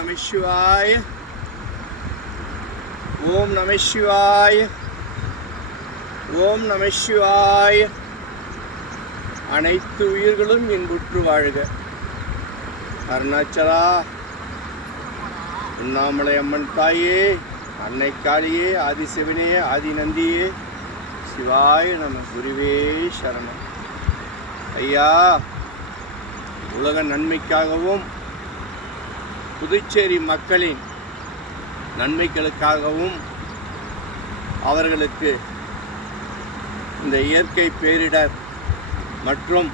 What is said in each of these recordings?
நமசிவாய் ஓம் நமசிவாய் ஓம் நமசிவாய் அனைத்து உயிர்களும் இன்புற்று வாழ்க. அருணாச்சலா உண்ணாமலை அம்மன் தாயே அன்னை காளியே ஆதிசிவனே ஆதி நந்தியே சிவாய நம குருவே சரணம். ஐயா உலக நன்மைக்காகவும் புதுச்சேரி மக்களின் நன்மைகளுக்காகவும் அவர்களுக்கு இந்த இயற்கை பேரிடர் மற்றும்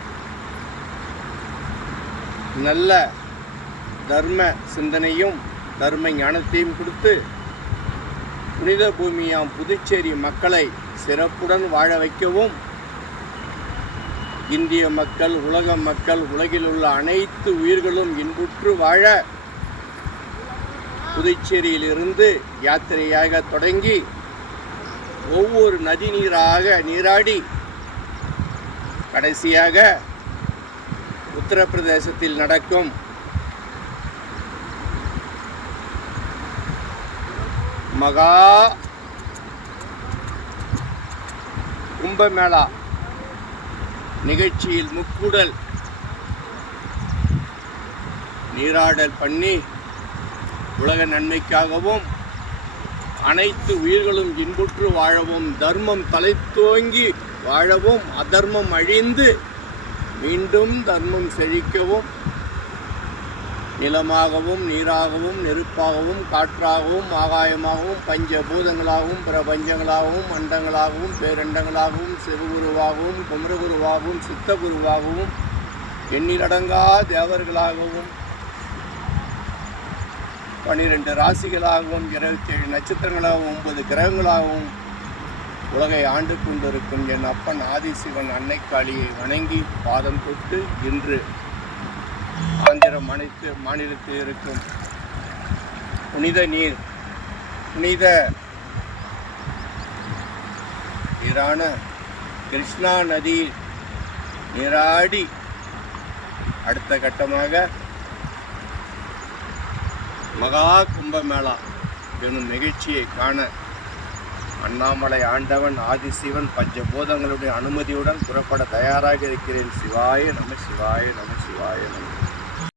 நல்ல தர்ம சிந்தனையும் தர்ம ஞானத்தையும் கொடுத்து புனித பூமியாம் புதுச்சேரி மக்களை சிறப்புடன் வாழ வைக்கவும் இந்திய மக்கள் உலக மக்கள் உலகில் உள்ள அனைத்து உயிர்களும் இன்புற்று வாழ புதுச்சேரியிலிருந்து யாத்திரையாக தொடங்கி ஒவ்வொரு நதி நீராக நீராடி கடைசியாக உத்தரப்பிரதேசத்தில் நடக்கும் மகா கும்பமேளா நிகழ்ச்சியில் முக்குடல் நீராடல் பண்ணி உலக நன்மைக்காகவும் அனைத்து உயிர்களும் இன்புற்று வாழவும் தர்மம் தலைத்தோங்கி வாழவும் அதர்மம் அழிந்து மீண்டும் தர்மம் செழிக்கவும் நிலமாகவும் நீராகவும் நெருப்பாகவும் காற்றாகவும் ஆகாயமாகவும் பஞ்ச பூதங்களாகவும் பிரபஞ்சங்களாகவும் அண்டங்களாகவும் பேரண்டங்களாகவும் சிவகுருவாகவும் குமரகுருவாகவும் சித்தகுருவாகவும் எண்ணிலடங்கா தேவர்களாகவும் பன்னிரெண்டு ராசிகளாகவும் இருபத்தி ஏழு நட்சத்திரங்களாகவும் ஒன்பது கிரகங்களாகவும் உலகை ஆண்டு கொண்டிருக்கும் என் அப்பன் ஆதிசிவன் அன்னை காளியை வணங்கி பாதம் தொட்டு இன்று ஆந்திரம் அனைத்து மாநிலத்தில் இருக்கும் புனித நீர் புனித நீரான கிருஷ்ணா நதியில் நீராடி அடுத்த கட்டமாக மகா கும்பமேளா எனும் நிகழ்ச்சியை காண அண்ணாமலை ஆண்டவன் ஆதிசிவன் பஞ்சபூதங்களுடைய அனுமதியுடன் புறப்பட தயாராக இருக்கிறேன். சிவாய நம சிவாய நம சிவாய நம.